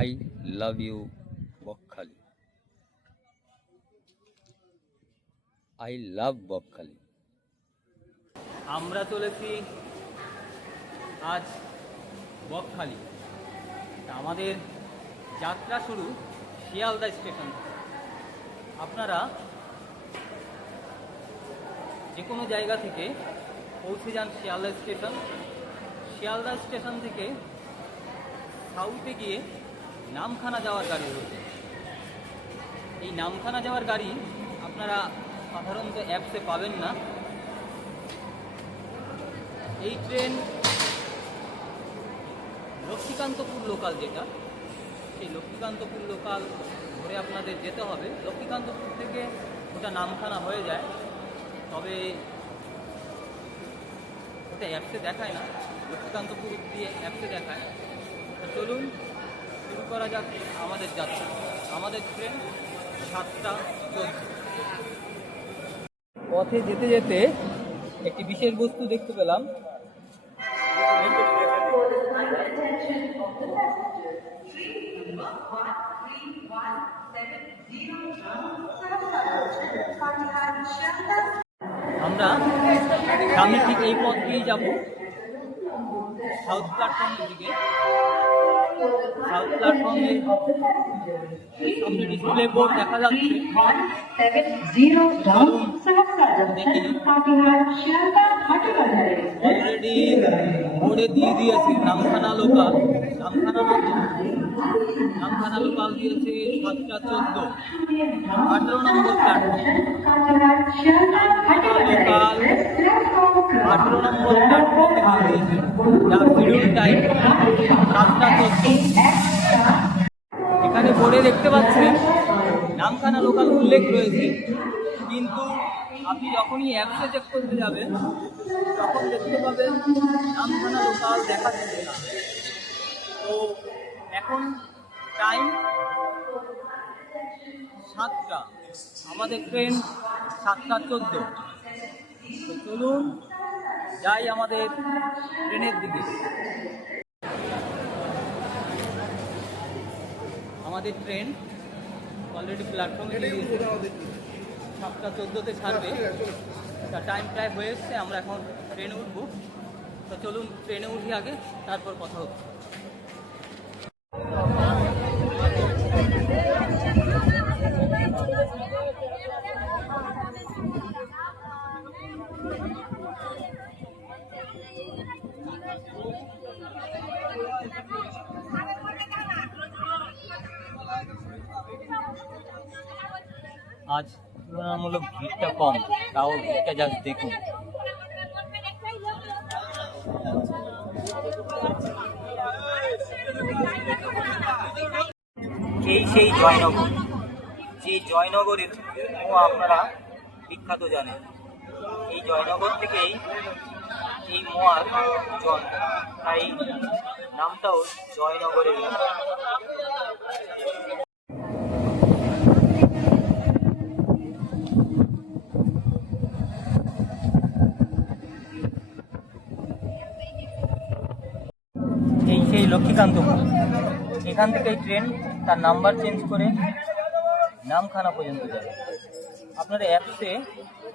I love you Bakkhali I love Bakkhali আমরা চলেছি আজ বকখালি আমাদের যাত্রা শুরু শিয়ালদা স্টেশন। আপনারা যে কোনো জায়গা থেকে পৌঁছে যান শিয়ালদা স্টেশন। শিয়ালদা স্টেশন থেকে সাউথে গিয়ে নামখানা যাওয়ার গাড়ি রয়েছে এই নামখানা যাওয়ার গাড়ি আপনারা সাধারণত অ্যাপসে পাবেন না। এই ট্রেন লক্ষ্মীকান্তপুর লোকাল যেটা, সেই লক্ষ্মীকান্তপুর লোকাল ধরে আপনাদের যেতে হবে। লক্ষ্মীকান্তপুর থেকে ওটা নামখানা হয়ে যায়, তবে ওটা অ্যাপসে দেখায় না। লক্ষ্মীকান্তপুর দিয়ে অ্যাপসে দেখায়। চলুন করা যাক, আমাদের যাত্রা আমাদের ট্রেন সাতটা পথে যেতে যেতে একটি বিশেষ বস্তু দেখতে পেলাম। আমরা সামনে ঠিক এই পথ দিয়েই যাব, সাউথ প্ল্যাটফর্মের দিকে। ডিসপ্লে বোর্ড দেখা যাচ্ছে অলরেডি বোর্ডে দিয়ে দিয়েছে নামখানা লোকাল নামখানা আঠারো আঠারো এখানে বোর্ডে দেখতে পাচ্ছেন, নামখানা লোকাল উল্লেখ রয়েছে। কিন্তু আপনি যখনই অ্যাপসে চেক করতে যাবেন, তখন দেখতে পাবেন নামখানা লোকাল দেখা যাবে না তো এখন টাইম সাতটা। আমাদের ট্রেন সাতটা চোদ্দ। চলুন যাই আমাদের ট্রেনের দিকে। আমাদের ট্রেন অলরেডি প্ল্যাটফর্মে সাতটা চোদ্দোতে ছাড়বে। তা টাইম প্রায় হয়ে এসছে, আমরা এখন ট্রেনে উঠবো। তো চলুন ট্রেনে উঠি আগে, তারপর কথা হচ্ছে আজ তুলনামূলক ভিড়টা কম, তাও ভিড়টা জাস্ট দেখুন। এই সেই জয়নগর, সেই জয়নগরের আপনারা বিখ্যাত জানেন। এই জয়নগর থেকেই এই মোয়ার জন্ম তাই নামটাও জয়নগরের সেই এখান থেকে এই ট্রেন তার নাম্বার চেঞ্জ করে নামখানা পর্যন্ত যাবে। আপনারা অ্যাপসে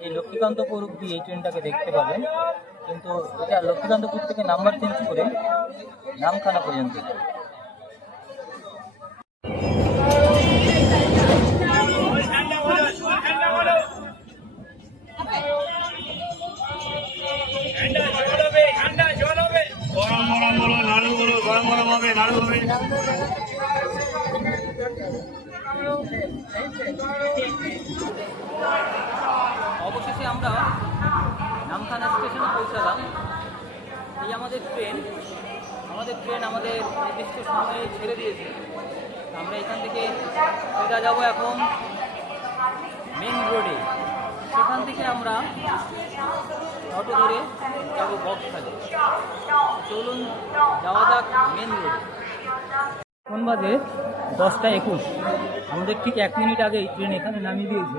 এই লক্ষ্মীকান্তপুর অব্দি এই ট্রেনটাকে দেখতে পাবেন। কিন্তু এটা লক্ষ্মীকান্তপুর থেকে নাম্বার চেঞ্জ করে নামখানা পর্যন্ত যাবে। বাজে দশটা একুশ। আমাদের ঠিক এক মিনিট আগেই ট্রেন এখানে নামিয়ে দিয়েছে।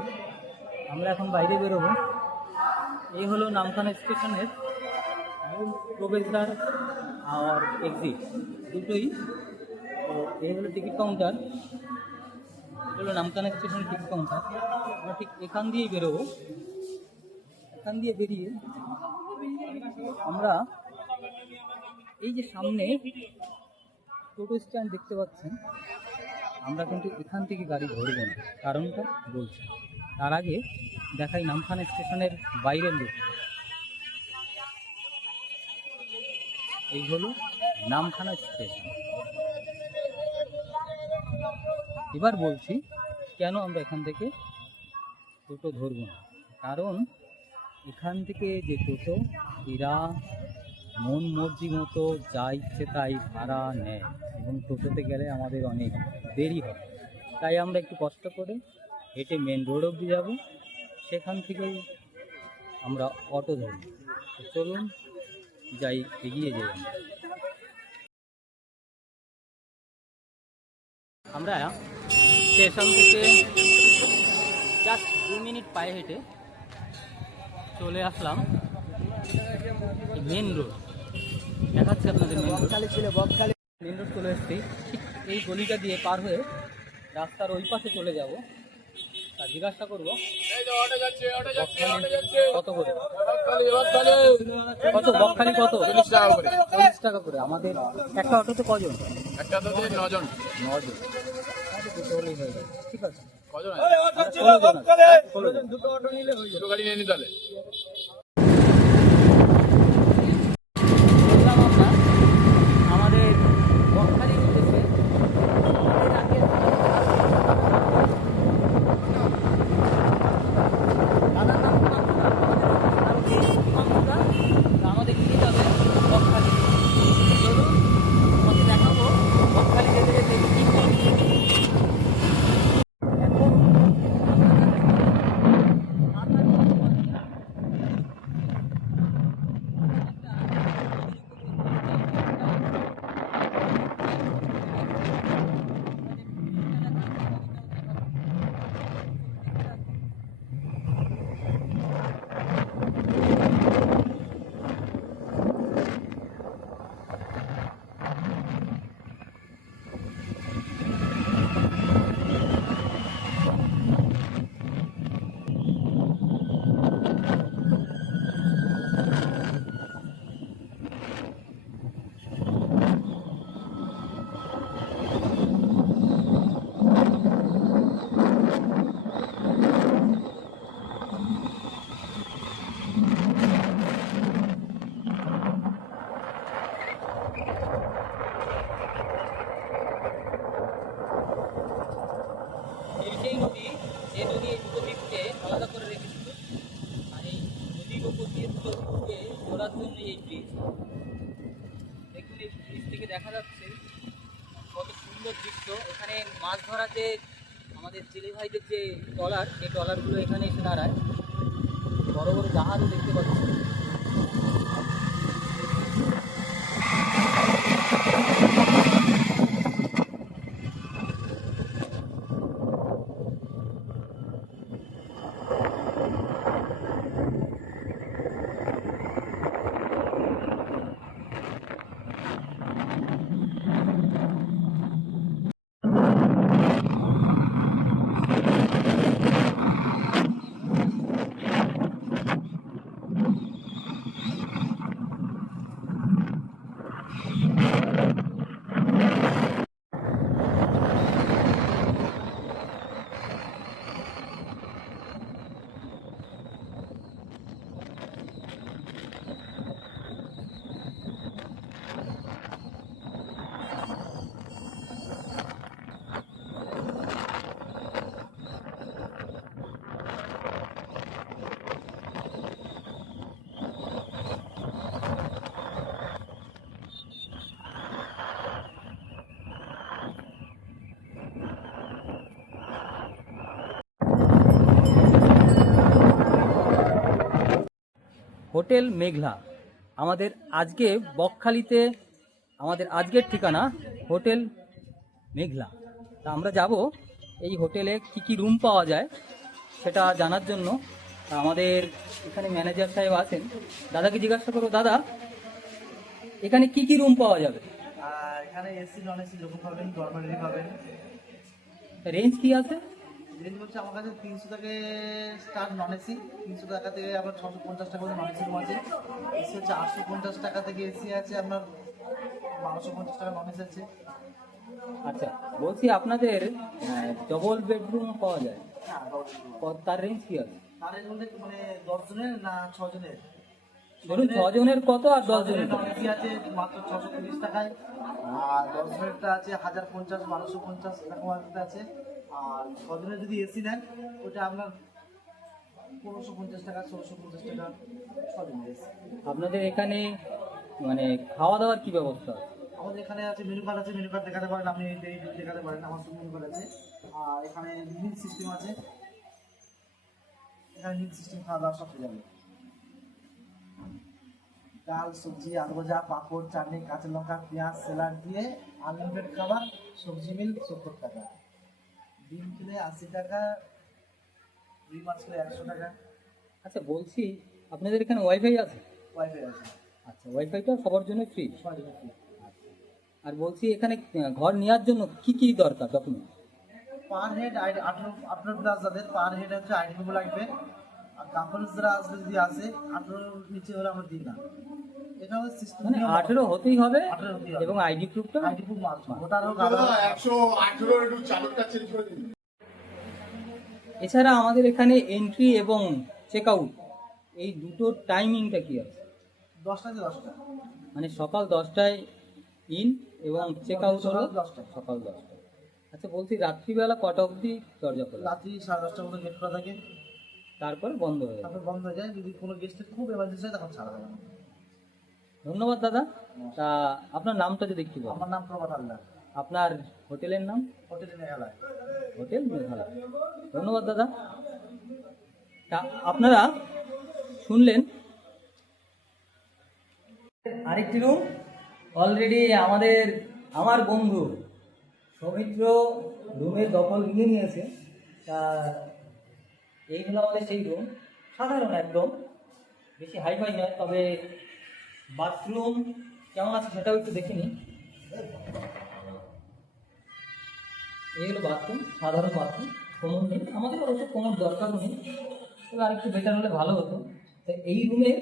আমরা এখন বাইরে বেরোবো। এই হলো নামখানা স্টেশনের মূল প্রবেশদ্বার আর এক্সিট দুটোই। তো এই হলো টিকিট কাউন্টার হলো নামকানা স্টেশনের টিকিট কাউন্টার আমরা ঠিক এখান দিয়েই বেরোবো। এখান দিয়ে বেরিয়ে আমরা এই যে সামনে টোটো স্ট্যান্ড দেখতে পাচ্ছেন, আমরা কিন্তু এখান থেকে গাড়ি ধরবো না। কারণটা বলছি, তার আগে দেখাই নামখানা স্টেশনের বাইরের লোক। এই হলো নামখানা স্টেশন। এবার বলছি, কেন আমরা এখান থেকে টোটো ধরবো না? কারণ এখান থেকে যে টোটো, এরা মন মর্জি মতো যা ইচ্ছে তাই ভাড়া নেয় এবং টোটোতে গেলে আমাদের অনেক দেরি হয়। তাই আমরা একটু কষ্ট করে হেঁটে মেন রোড অবধি যাব। সেখান থেকেই আমরা অটো ধরব চলুন, যাই, এগিয়ে যাই আমরা। আমরা স্টেশন থেকে জাস্ট দু মিনিট পায়ে হেঁটে চলে আসলাম মেন রোড দেখাচ্ছে আপনাদের মেন রোড ছিল বকখালি। মেন রোড চলে এসেছি। ঠিক এই গলিটা দিয়ে পার হয়ে রাস্তার ওই পাশে চলে যাব। আর জিজ্ঞাসা করব কত করে? কত বকখালি কত? চল্লিশ টাকা করে। আমাদের একটা অটোতে কজন? একটা তো নজন। নজন। দুটো হয়ে ঠিক আছে। কজন? ষোলো জন আছে। ষোলো জন। দুটো গাড়ি নিয়ে নি তাহলে বললাম আমরা আমাদের বকখালি উদ্দেশ্যে আমাদের আগে দাদার নাম কি মামুদা? তা আমাদের নিয়ে যাবে বকখালি চলুন তোমাকে দেখাবো বকখালি যেতে যেতে কি করে। এখন এই সেই নদী, যে নদী এই দুটো দ্বীপকে আলাদা করে রেখেছিল, আর এই নদীর উপর দিয়ে দুটো দ্বীপকে জোড়ার জন্য এই ব্রিজ দেখুন, এই ব্রিজ থেকে দেখা যাচ্ছে কত সুন্দর দৃশ্য। এখানে মাছ ধরা যে আমাদের জেলে ভাইদের যে ট্রলার, সেই ট্রলারগুলো এখানে এসে দাঁড়ায়। বড় বড় জাহাজও দেখতে পাচ্ছি। হোটেল মেঘলা। আমাদের আজকে বকখালিতে আমাদের আজকের ঠিকানা হোটেল মেঘলা। তা আমরা যাব এই হোটেলে কি কি রুম পাওয়া যায় সেটা জানার জন্য। আমাদের এখানে ম্যানেজার সাহেব আছেন। দাদাকে জিজ্ঞাসা করো দাদা এখানে কি কি রুম পাওয়া যাবে? আর এখানে এসি নন এসি লোক পাবেন নর্মালি পাবেন। রেঞ্জ কি আছে? রেঞ্জ হচ্ছে আমার কাছে তিনশো থেকে স্টার্ট নন এসি তিনশো টাকা থেকে আপনার ছশো পঞ্চাশ টাকা নন এসি রুম আছে। এসি হচ্ছে আটশো পঞ্চাশ টাকা থেকে এসি আছে আপনার বারোশো পঞ্চাশ টাকা নন এসি আছে। আচ্ছা বলছি আপনাদের ডবল বেডরুম পাওয়া যায়? হ্যাঁ তার রেঞ্জ কি আছে? তার রেঞ্জ বলতে মানে দশ জনের না ছ জনের ধরুন ছ জনের কত আর দশ জনের কত? নন এসি আছে মাত্র ছশো তিরিশ টাকায়। আর দশ জনেরটা আছে হাজার পঞ্চাশ বারোশো পঞ্চাশ এরকম একটা আছে। আর ছ যদি এসি নেন ওটা আপনার পনেরোশো পঞ্চাশ টাকা ষোলোশো পঞ্চাশ টাকা ছ জনের এসি আপনাদের এখানে মানে খাওয়া দাওয়ার কি ব্যবস্থা আমাদের এখানে আছে মেনু কার্ড আছে মেনু কার্ড দেখাতে পারেন আপনি দেখাতে পারেন আমার সব মেনু কার্ড আছে। আর এখানে মিল সিস্টেম আছে। এখানে মিল সিস্টেম খাওয়া দাওয়া সব পেয়ে যাবে ডাল সবজি আলু ভাজা পাঁপড় চাটনি কাঁচা লঙ্কা পেঁয়াজ স্যালাড দিয়ে আনলিমিটেড খাবার সবজি মিল সত্তর টাকা। ডিম কিনে আশি টাকা রুই মাছ কিনে একশো টাকা। আচ্ছা বলছি আপনাদের এখানে ওয়াইফাই আছে? ওয়াইফাই আছে। আচ্ছা ওয়াইফাইটা সবার জন্য ফ্রি সবার জন্য ফ্রি আর বলছি এখানে ঘর নেওয়ার জন্য কি কি দরকার ডকুমেন্ট পার হেড আঠারো আঠারো প্লাস যাদের পার হেড হচ্ছে আইডি লাগবে। আর যারা আসবে যদি আসে আঠারোর নিচে হলে আমরা দিই না। মানে আঠেরো হতেই হবে 18 হতেই হবে। এবং আইডি প্রুফটা আইডি প্রুফ মাস্ট ওটার হোক একশো আঠেরো একটু চালকটা চেঞ্জ করে দিন। এছাড়া আমাদের এখানে এন্ট্রি এবং চেক আউট এই দুটোর টাইমিংটা কি আছে? দশটা থেকে দশটা। মানে সকাল দশটায় ইন এবং চেক আউট হলো সকাল দশটায়। সকাল দশটায়। আচ্ছা বলছি রাত্রিবেলা কটা অবধি দরজা খোলা? রাত্রি সাড়ে দশটার মতো গেট খোলা থাকে। তারপর বন্ধ হয়ে তারপর বন্ধ হয়ে যায় যদি কোনো গেস্টের খুব এমার্জেন্সি হয় তখন ছাড়া যাবে ধন্যবাদ দাদা। তা আপনার নামটা যদি একটু বলেন। আমার নাম প্রভাত হালদার। আপনার হোটেলের নাম? হোটেল মেঘালয়। হোটেল মেঘালয়। ধন্যবাদ দাদা। তা আপনারা শুনলেন? আরেকটি রুম অলরেডি আমাদের আমার বন্ধু সৌমিত্র রুমের দখল নিয়ে নিয়েছে। তা এই হলো আমাদের সেই রুম সাধারণ একদম বেশি হাইফাই নয়, তবে বাথরুম কেমন আছে সেটাও একটু দেখে নিই। এই হলো বাথরুম সাধারণ বাথরুম কোমর নেই। আমাদের অবশ্য কোমর দরকারও নেই। তবে আরেকটু বেটার হলে ভালো হতো। তো এই রুমের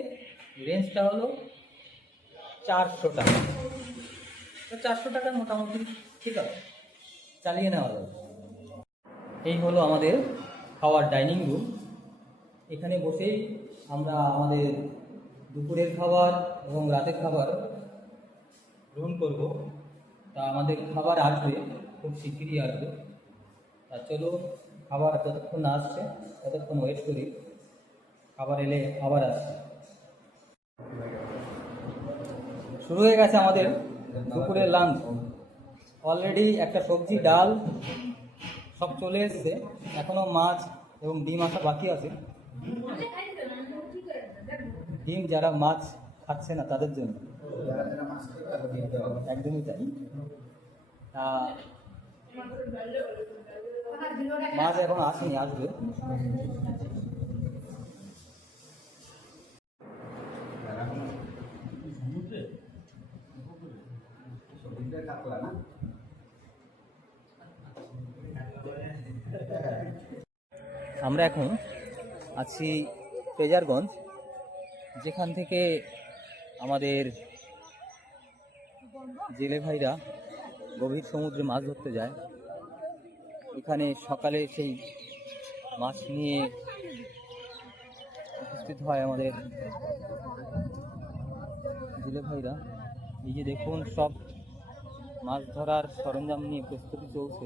রেঞ্জটা হলো চারশো টাকা। তো চারশো টাকা মোটামুটি ঠিক আছে। চালিয়ে নেওয়া যাবে। এই হলো আমাদের খাওয়ার ডাইনিং রুম। এখানে বসেই আমরা আমাদের দুপুরের খাবার এবং রাতের খাবার গ্রহণ করব। তা আমাদের খাবার আসবে, খুব শিগগিরই আসবে। তা চলো, খাবার যতক্ষণ না আসছে, ততক্ষণ ওয়েট করি। খাবার এলে আবার আসছে। শুরু হয়ে গেছে আমাদের দুপুরের লাঞ্চ অলরেডি একটা সবজি, ডাল সব চলে এসেছে। এখনও মাছ এবং ডিম আসা বাকি আছে। ডিম যারা মাছ খাচ্ছে না, তাদের জন্য। একদমই তাই। মাছ এখন আসেনি, আসবে। আমরা এখন আছি পেজারগঞ্জ, যেখান থেকে আমাদের জেলে ভাইরা গভীর সমুদ্রে মাছ ধরতে যায়। এখানে সকালে সেই মাছ নিয়ে উপস্থিত হয় আমাদের জেলে ভাইরা। এই যে দেখুন, সব মাছ ধরার সরঞ্জাম নিয়ে প্রস্তুতি চলছে।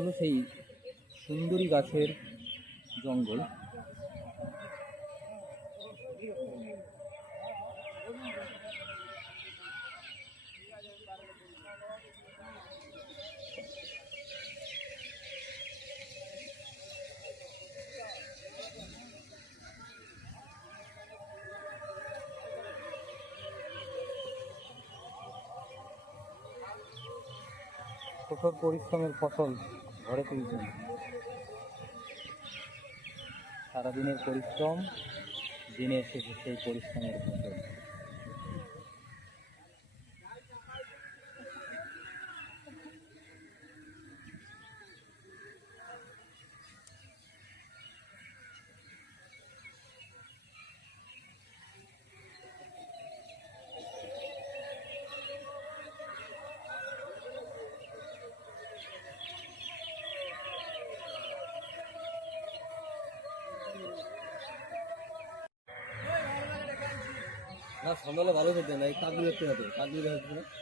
হলো সেই সুন্দরী গাছের জঙ্গল। কঠোর পরিশ্রমের ফসল ঘরে তুলছেন সারাদিনের পরিশ্রম দিনের শেষে সেই পরিশ্রমের ফসল। কাকগুলো দেখতে হবে কাকগুলো দেখতে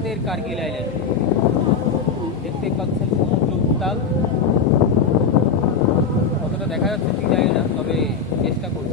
না রাতের কার্গিল আইল্যান্ড। দেখতে পাচ্ছেন সমুদ্র উত্তাল কতটা দেখা যাচ্ছে ঠিক জানি না, তবে চেষ্টা করছি।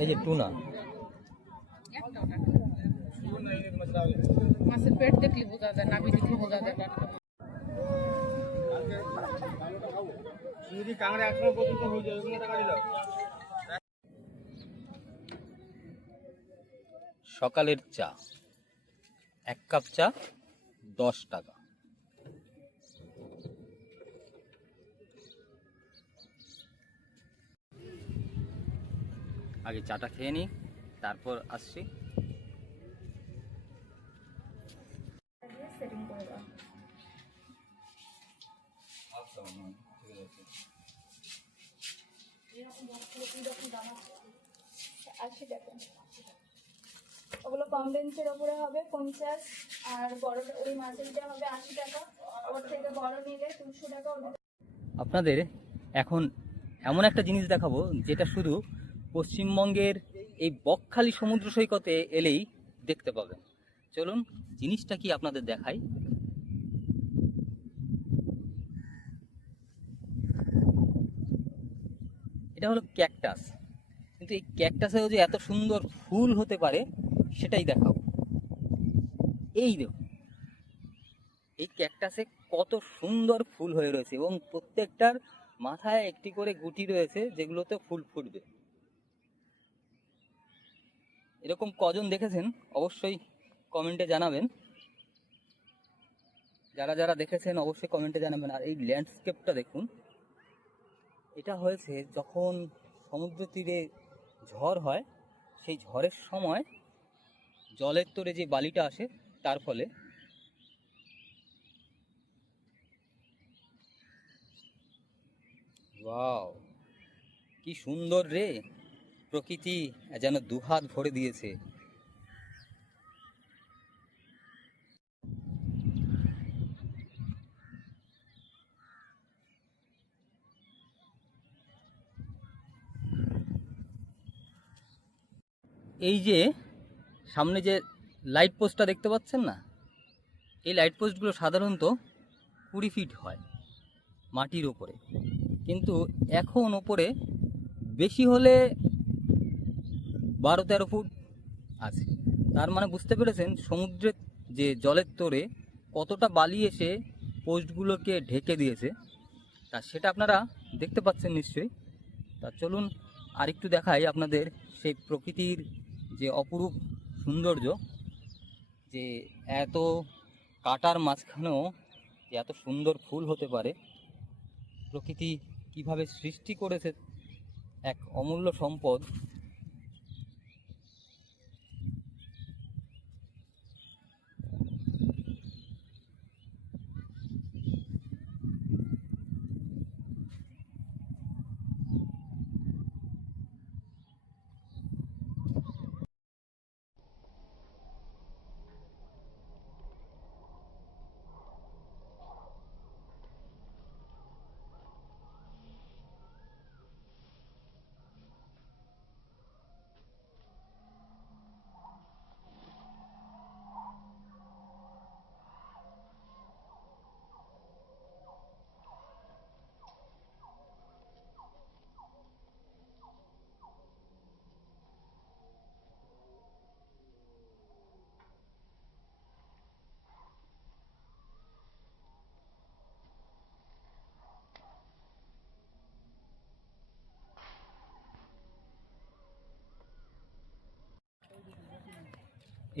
এই যে টুনা। মাছের পেট দেখলে বোঝা যায় নাভি দেখলে বোঝা যায় টাটকা যদি কাংড়া একশো পর্যন্ত হয়ে যায় সকালের চা। এক কাপ চা, দশ টাকা। আগে চাটা খেয়ে নিই, তারপর আসছি। আশি টাকা ওগুলো কম রেঞ্জের ওপরে হবে, পঞ্চাশ, আর বড়টা ওই মাঝারিটা হবে আশি টাকা। ওর থেকে বড় নিলে দুশো টাকা আপনাদের এখন এমন একটা জিনিস দেখাবো, যেটা শুধু পশ্চিমবঙ্গের এই বকখালি সমুদ্র সৈকতে এলেই দেখতে পাবেন। চলুন, জিনিসটা কি আপনাদের দেখাই? এটা হলো ক্যাকটাস। কিন্তু এই ক্যাকটাসেও যে এত সুন্দর ফুল হতে পারে সেটাই দেখাবো এই দেখুন, এই ক্যাকটাসে কত সুন্দর ফুল হয়ে রয়েছে এবং প্রত্যেকটার মাথায় একটি করে গুটি রয়েছে যেগুলোতে ফুল ফুটবে। এরকম কজন দেখেছেন, অবশ্যই কমেন্টে জানাবেন। যারা যারা দেখেছেন, অবশ্যই কমেন্টে জানাবেন। আর এই ল্যান্ডস্কেপটা দেখুন, এটা হয়েছে যখন সমুদ্র তীরে ঝড় হয়, সেই ঝড়ের সময় জলের তোরে যে বালিটা আসে, তার ফলে ওয়াও, কি সুন্দর রে। প্রকৃতি যেন দুহাত ভরে দিয়েছে। এই যে সামনে যে লাইট পোস্টটা দেখতে পাচ্ছেন না, এই লাইট পোস্টগুলো সাধারণত কুড়ি ফিট হয় মাটির ওপরে কিন্তু এখন ওপরে বেশি হলে বারো তেরো ফুট আছে। তার মানে বুঝতে পেরেছেন সমুদ্রের যে জলের তোরে কতটা বালি এসে পোস্টগুলোকে ঢেকে দিয়েছে, তা সেটা আপনারা দেখতে পাচ্ছেন নিশ্চয়ই। তা চলুন আরেকটু দেখাই আপনাদের সেই প্রকৃতির যে অপরূপ সৌন্দর্য যে এত কাটার মাঝখানেও যে এত সুন্দর ফুল হতে পারে। প্রকৃতি কীভাবে সৃষ্টি করেছে এক অমূল্য সম্পদ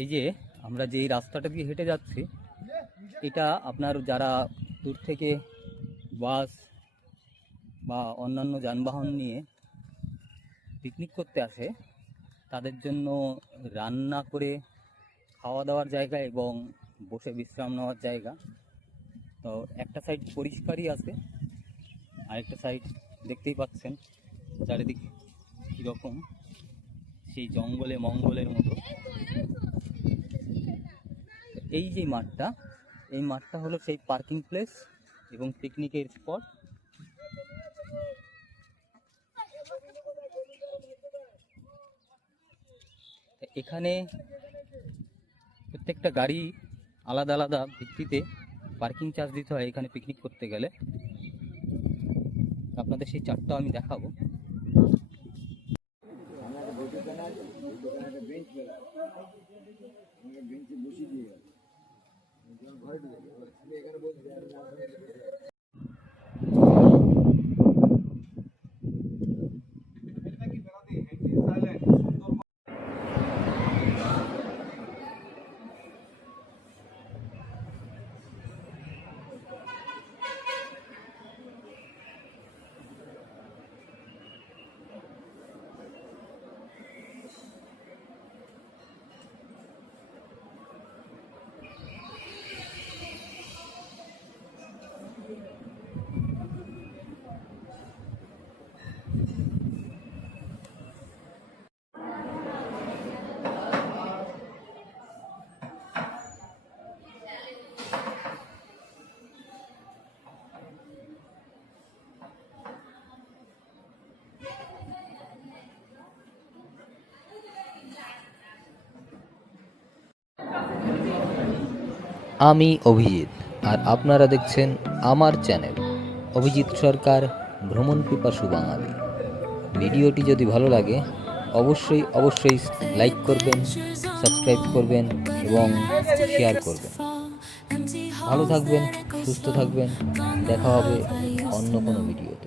এই যে আমরা যেই রাস্তাটা দিয়ে হেঁটে যাচ্ছি, এটা আপনার যারা দূর থেকে বাস বা অন্যান্য যানবাহন নিয়ে পিকনিক করতে আসে, তাদের জন্য রান্না করে খাওয়া দাওয়ার জায়গা এবং বসে বিশ্রাম নেওয়ার জায়গা। তো একটা সাইড পরিষ্কারই আছে, আরেকটা সাইড দেখতেই পাচ্ছেন চারিদিক কীরকম, সেই জঙ্গলে মঙ্গলের মতো। এই যে মাঠটা, এই মাঠটা হলো সেই পার্কিং প্লেস এবং পিকনিকের স্পট এখানে প্রত্যেকটা গাড়ি আলাদা আলাদা ভিত্তিতে পার্কিং চার্জ দিতে হয় এখানে পিকনিক করতে গেলে। আপনাদের সেই চারটা আমি দেখাবো। ಹರಡಿದೆ আমি অভিজিৎ, আর আপনারা দেখছেন আমার চ্যানেল অভিজিৎ সরকার, ভ্রমণ পিপাসু বাঙালি। ভিডিওটি যদি ভালো লাগে, অবশ্যই অবশ্যই লাইক করবেন, সাবস্ক্রাইব করবেন এবং শেয়ার করবেন। ভালো থাকবেন, সুস্থ থাকবেন, দেখা হবে অন্য কোনো ভিডিওতে।